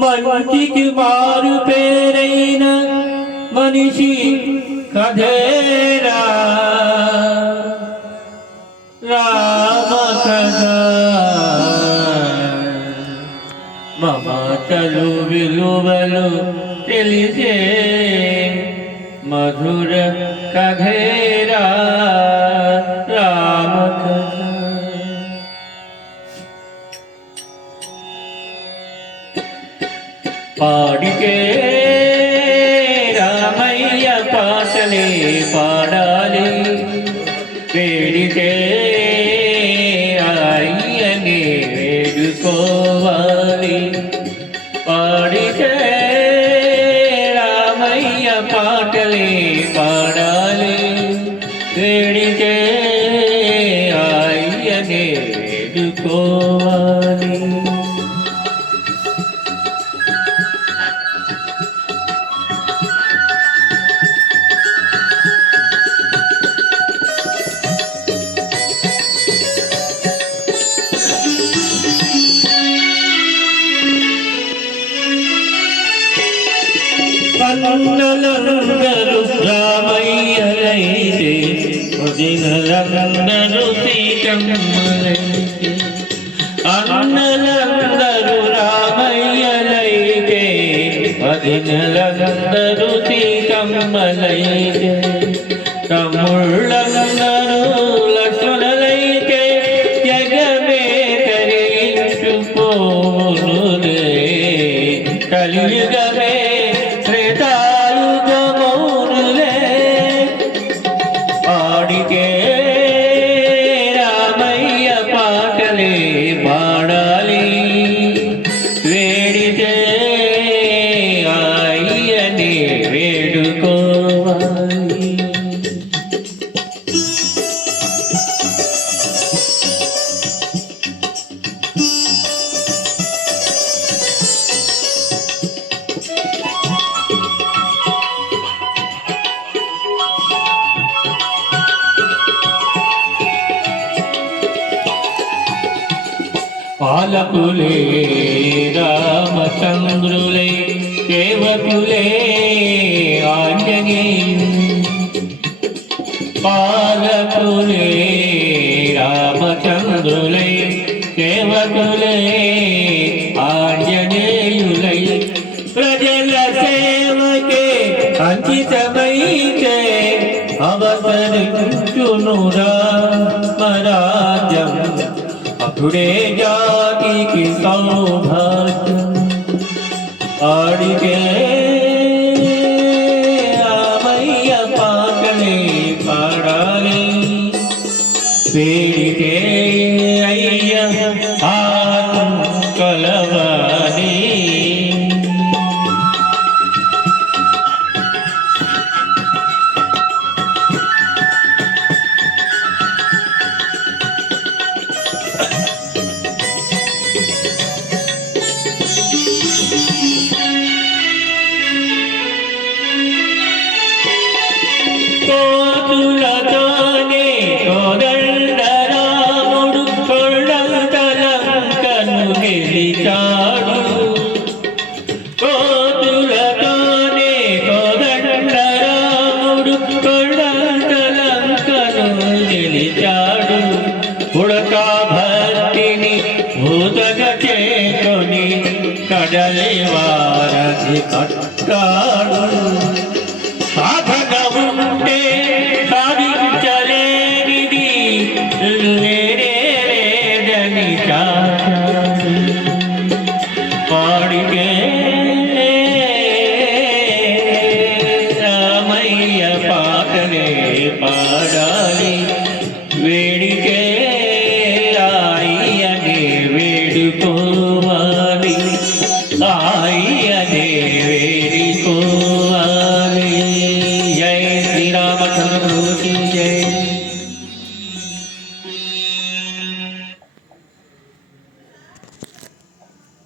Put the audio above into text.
మంచికి మారు పేరైన మనిషి కథేరా రామ కథ. మమతలు విలువలు తెలిసే మధుర కథేరా రామ కథ. పాడితే రామయ్య పాటలే పాడాలి, వేడితే అయ్యనే వేడుకోవాలి. పాడితే రామయ్య పాటలే పాడాలి, వేడితే అయ్యనే వేడుకోవాలి. అన్నలందరూ రామయ్యలైతే వదినలందరూ సీతమ్మలైతే. అన్నలందరూ రామయ్యలైతే వదినలందరూ సీతమ్మలైతే. తమ్ముళ్ళందరూ లక్ష్మణులైతే జగమే తరించుకోనులే. కలియుగమే రామయ్య పాటలే పాడాలి, వేడితే అయ్యనే వేడుకోవాలి. పాలకులే రామచంద్రులై సేవకులే ఆంజనేయు. పాలకులే రామచంద్రులై సేవకులే ఆంజనేయులై. ప్రజల సేవకే అంకితమైతే అవతరించును రామరాజ్యం. అప్పుడే జాతికి సౌభాగ్యం. ఆడితే రామయ్య పాటలే పాడాలి, వేడితే అయ్య కలవాలి. కోతులతోనే కోదండ రాముడు కొండంతలంకను గెలిచాడు. కోతులతోనే కోదండ రాముడు కొండంతలంకను గెలిచాడు. ఉడకా భక్తిని భూతగా చేకొని కడలి వారధి కట్టాడు.